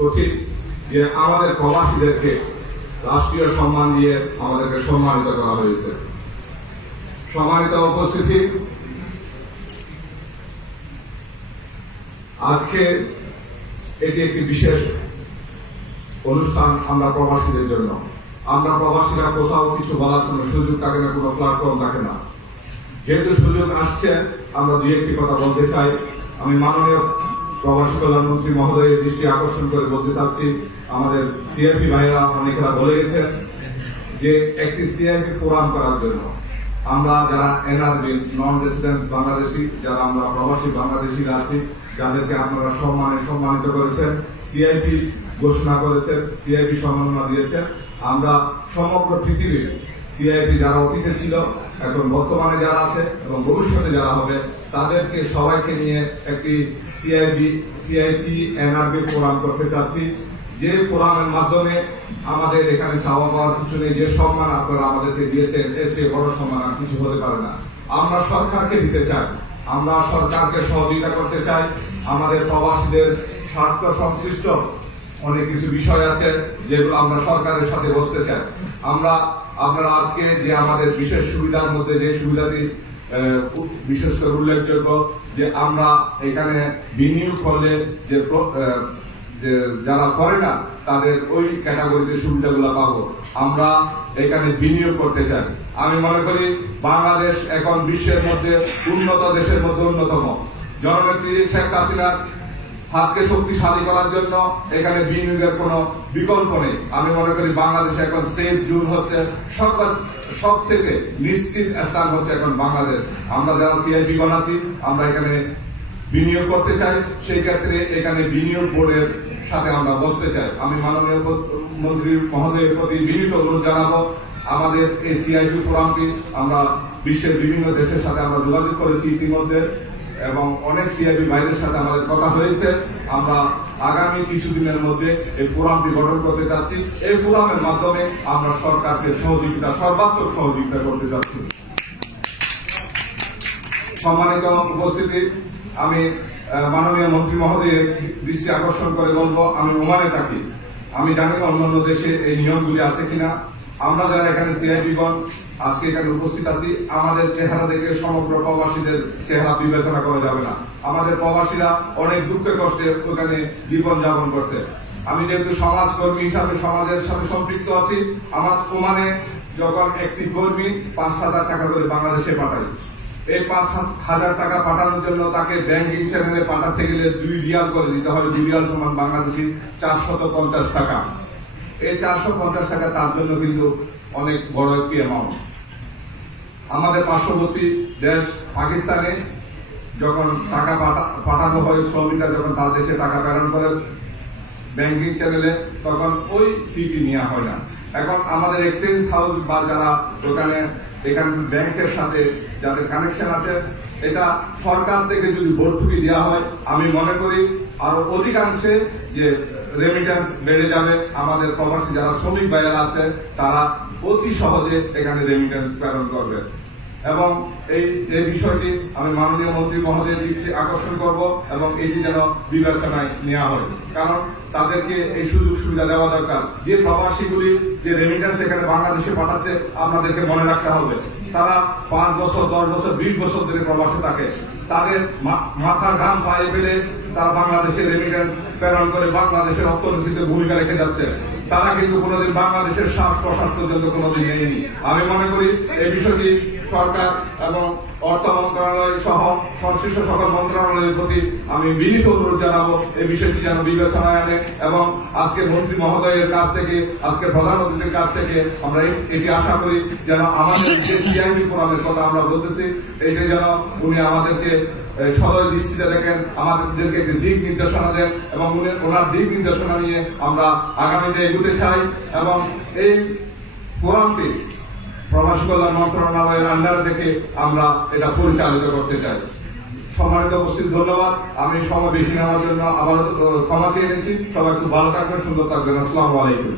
কঠিন যে আমাদের প্রবাসীদেরকে রাষ্ট্রীয় সম্মান দিয়ে আমাদেরকে সম্মানিত করা হয়েছে। সম্মানিত উপস্থিতি, আজকে এটি একটি বিশেষ অনুষ্ঠান আমরা প্রবাসীদের জন্য। আমরা প্রবাসীরা কোথাও কিছু বলার কোনো সুযোগ থাকে না, কোনো প্ল্যাটফর্ম থাকে না। যেহেতু সুযোগ আসছে, আমরা দুই একটি কথা বলতে চাই। আমি মাননীয় প্রবাসী প্রধানমন্ত্রী মহোদয়ের দৃষ্টি আকর্ষণ করে বলতে চাচ্ছি, আমাদের সিআইপি ভাইরা অনেকেরা বলে গেছেন যে একটি সিআইপি ফোরাম করার জন্য আমরা যারা এনআরবি নন রেসিডেন্ট বাংলাদেশি, যারা আমরা প্রবাসী বাংলাদেশিরা আছি, যাদেরকে আপনারা সম্মানিত করেছেন, সিআইপি ঘোষণা করেছেন, সিআইপি সম্মাননা দিয়েছেন। আমরা সমগ্র পৃথিবীর সিআইপি যারা অতীতে ছিল, এখন বর্তমানে যারা আছে এবং ভবিষ্যতে যারা হবে, তাদেরকে সবাইকে নিয়ে একটি সিআইপি এনআরবি ফোরাম করতে চাচ্ছি। যে ফোরামের মাধ্যমে আমাদের এখানে চাওয়া পাওয়ার কিছু নেই। যে সম্মান আপনারা আমাদেরকে দিয়েছেন, এর চেয়ে বড় সম্মান আর কিছু হতে পারে না। আমরা সরকারকে দিতে চাই, আমরা সরকারকে সহযোগিতা করতে চাই। আমাদের প্রবাসীদের স্বার্থ সংশ্লিষ্ট অনেক কিছু বিষয় আছে যেগুলো আমরা সরকারের সাথে বসতে চাই। আপনারা আজকে যে আমাদের বিশেষ সুবিধার মধ্যে যে সুবিধাটি বিশেষ করে উল্লেখযোগ্য, যে আমরা এখানে বিনিয়োগ করলে যে যারা করে না তাদের ওই ক্যাটাগরিতে সুবিধাগুলো পাবো। আমরা এখানে বিনিয়োগ করতে চাই। আমি মনে করি বাংলাদেশ এখন বিশ্বের মধ্যে উন্নত দেশের মধ্যে অন্যতম। জননেত্রী শেখ হাসিনার হাতকে শক্তিশালী করার জন্য এখানে বিনিয়োগের কোনো বিকল্প নেই। আমি মনে করি বাংলাদেশে এখন সেফ জোন হচ্ছে সবচেয়ে নিশ্চিত স্থান হচ্ছে এখন বাংলাদেশ। আমরা যারা সিআইপি আছি, আমরা এখানে বিনিয়োগ করতে চাই। সেই ক্ষেত্রে এখানে বিনিয়োগ বোর্ডের সাথে আমরা বসতে চাই। আমি মাননীয় মন্ত্রী মহোদয়ের প্রতি বিনীত অনুরোধ জানাবো, আমাদের এই সিআইপি ফোরামটি আমরা বিশ্বের বিভিন্ন দেশের সাথে আমরা যোগাযোগ করেছি ইতিমধ্যে, এবং অনেক সিআইপি ভাইদের সাথে আমাদের কথা হয়েছে। আমরা আগামী কিছুদিনের মধ্যে এই ফোরামটি গঠন করতে চাচ্ছি। এই ফোরামের মাধ্যমে আমরা সরকারকে সর্বাত্মক সহযোগিতা করতে চাচ্ছি। সম্মানিত উপস্থিতি, আমি মাননীয় মন্ত্রী মহোদয়ের দৃষ্টি আকর্ষণ করে বলবো, আমি ওমানে থাকি, আমি জানি না অন্যান্য দেশে এই নিয়মগুলি আছে কিনা। আমরা যারা এখানে সিআইপিগণ আজকে এখানে উপস্থিত আছি, আমাদের চেহারা দেখে সমগ্র প্রবাসীদের চেহারা বিবেচনা করা যাবে না। আমাদের প্রবাসীরা অনেক দুঃখে কষ্টে ওখানে জীবন যাপন করছে। আমি যেহেতু সমাজকর্মী হিসাবে সমাজের সাথে সম্পৃক্ত আছি, আমার ওমানে যখন একটি কর্মী 5,000 টাকা করে বাংলাদেশে পাঠাই, এই 5,000 টাকা পাঠানোর জন্য তাকে ব্যাংকিং চ্যানেলে পাঠাতে গেলে 2 রিয়াল করে দিতে হবে। 2 রিয়াল সমান বাংলাদেশি 450 টাকা। এই 450 টাকা তার জন্য কিন্তু অনেক বড় একটি অ্যামাউন্ট। আমাদের পার্শ্ববর্তী দেশ পাকিস্তানে যখন টাকা পাঠানো হয়, শ্রমিকরা যখন তার দেশে টাকা প্রেরণ করে ব্যাংকিং চ্যানেলে, তখন ওই ফিটি নেওয়া হয় না। এখন আমাদের এক্সচেঞ্জ হাউস বা যারা এখানে ব্যাংকের সাথে যাদের কানেকশন আছে, এটা সরকার থেকে যদি ভর্তুকি দেওয়া হয়, আমি মনে করি আরো অধিকাংশে যে রেমিটেন্স বেড়ে যাবে। আমাদের প্রবাসী যারা শ্রমিক ভাইয়েরা আছে, তারা অতি সহজে এখানে রেমিটেন্স প্রেরণ করবে। এবং এই বিষয়টি আমি মাননীয় মন্ত্রী মহোদয়ের দৃষ্টি আকর্ষণ করব, এবং এটি যেন বিবেচনায় নেওয়া হয়। কারণ তাদেরকে এই সুযোগ সুবিধা দেওয়া দরকার। যে প্রবাসীগুলি যে রেমিটেন্স এখানে বাংলাদেশে পাঠাচ্ছে, আপনাদেরকে মনে রাখতে হবে, তারা 5 বছর 10 বছর 20 বছর ধরে প্রবাসে থাকে। তাদের মাথার ঘাম পায়ে ফেলে তারা বাংলাদেশে রেমিটেন্স প্রেরণ করে বাংলাদেশের অর্থনীতিতে ভূমিকা রেখে যাচ্ছে। তারা কিন্তু কোনোদিন বাংলাদেশের শ্বাস প্রশ্বাস পর্যন্ত কোনোদিন নেয়নি। আমি মনে করি এই বিষয়টি সরকার এবং অর্থ মন্ত্রণালয় সহ সংশ্লিষ্ট সকল মন্ত্রণালয়ের প্রতি আমি বিনীত অনুরোধ জানাবো, এই বিষয়টি যেন বিবেচনায় আনে। এবং আজকে মন্ত্রী মহোদয়ের কাছ থেকে, আজকে প্রধানমন্ত্রীর কাছ থেকে আমরা এটি আশা করি যেন আমাদের যে সিআইপি ফোরামের কথা আমরা বলতেছি, এটি যেন উনি আমাদেরকে সদয় দৃষ্টিতে দেখেন, আমাদেরকে একটি দিক নির্দেশনা দেন, এবং ওনার দিক নির্দেশনা নিয়ে আমরা আগামীতে এগোতে চাই। এবং এই ফোরামটি প্রবাসী কল্যাণ মন্ত্রণালয়ের আন্ডারে থেকে আমরা এটা পরিচালিত করতে চাই। সম্মানিত উপস্থিত, ধন্যবাদ। আমি সময় বেশি নেওয়ার জন্য আবার ক্ষমা চেয়ে নিচ্ছি। সবাই খুব ভালো থাকবেন, সুন্দর থাকবেন। আসসালামু আলাইকুম।